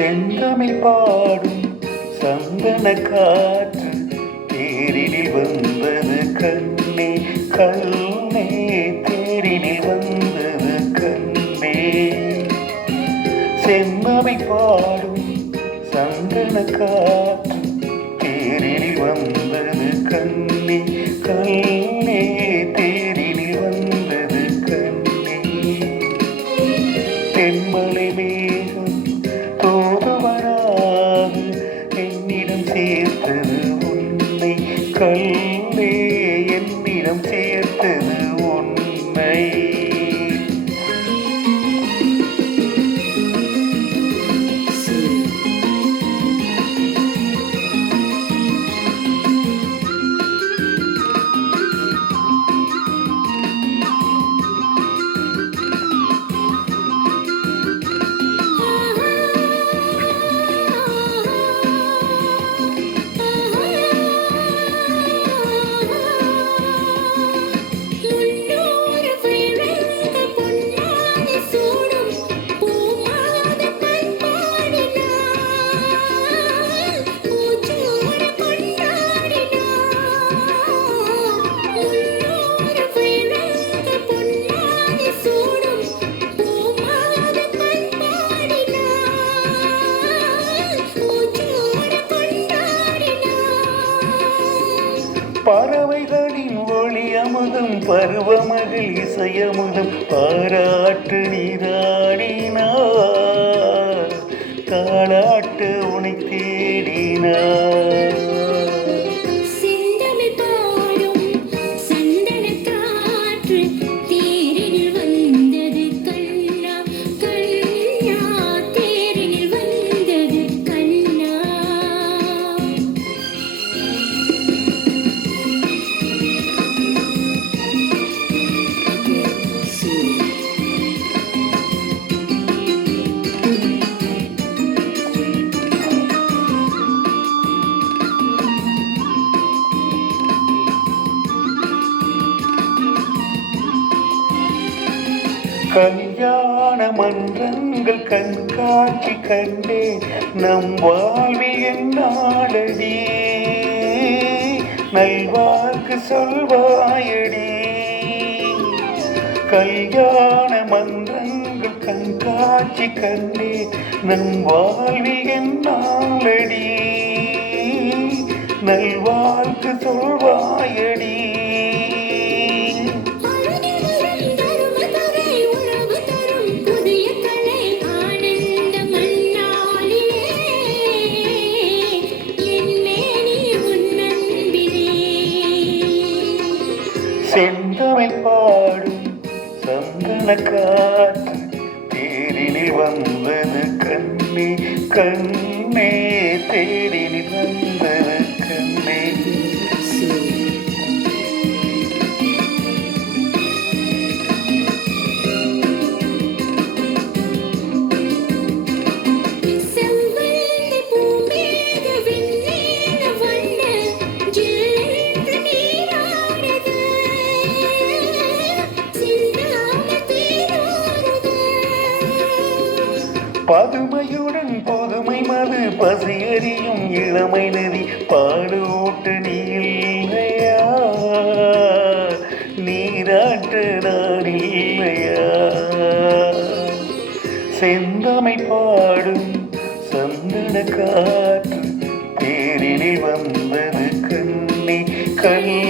செந்தமிழ் பாடும் சந்தன காற்று தேரினில் வந்தது கண்ணே கண்ணே, தேரினில் வந்தது கண்ணே. செந்தமிழ் பாடும் சந்தன காற்று தேரினில் வந்தது கண்ணே கண்ணே, தேரினில் வந்தது கண்ணே. தென்மலை மேகம் தோதுவராக என்னிடம் சேர்த்தது உன்னை கண்ணே, என்னிடம் சேர்த்தது உன்னை. பறவைகளின் ஒளி அமுதம் பருவமகள் இசையமுதம் பாராட்டு நீராடினார், தாளாட்டு உனை தேடினார். கல்யாண மன்றங்கள் கண்காட்சி கண்டே நம் வாழ்வில் என்னாடடி, நல்வாக்கு சொல்வாயடி. கல்யாண மன்றங்கள் கண்காட்சி கண்டே நம் வாழ்வில் என்னாடடி, நல்வாக்கு சொல்வாயடி. செந்தமிழ் பாடும் சந்தன காற்று தேரினில் வந்தது கண்ணே கண்ணே, தேரினில் வந்தது கண்ணே. பதுமையுடன் புதுமை மது பசியறியும் இளமை நதி பாடூட்டு நீலையா, நீராட்டு நான் இல்லையா. செந்தமிழ் பாடும் சந்தன காற்று தேரினில் வந்தது கண்ணே கண்ணே.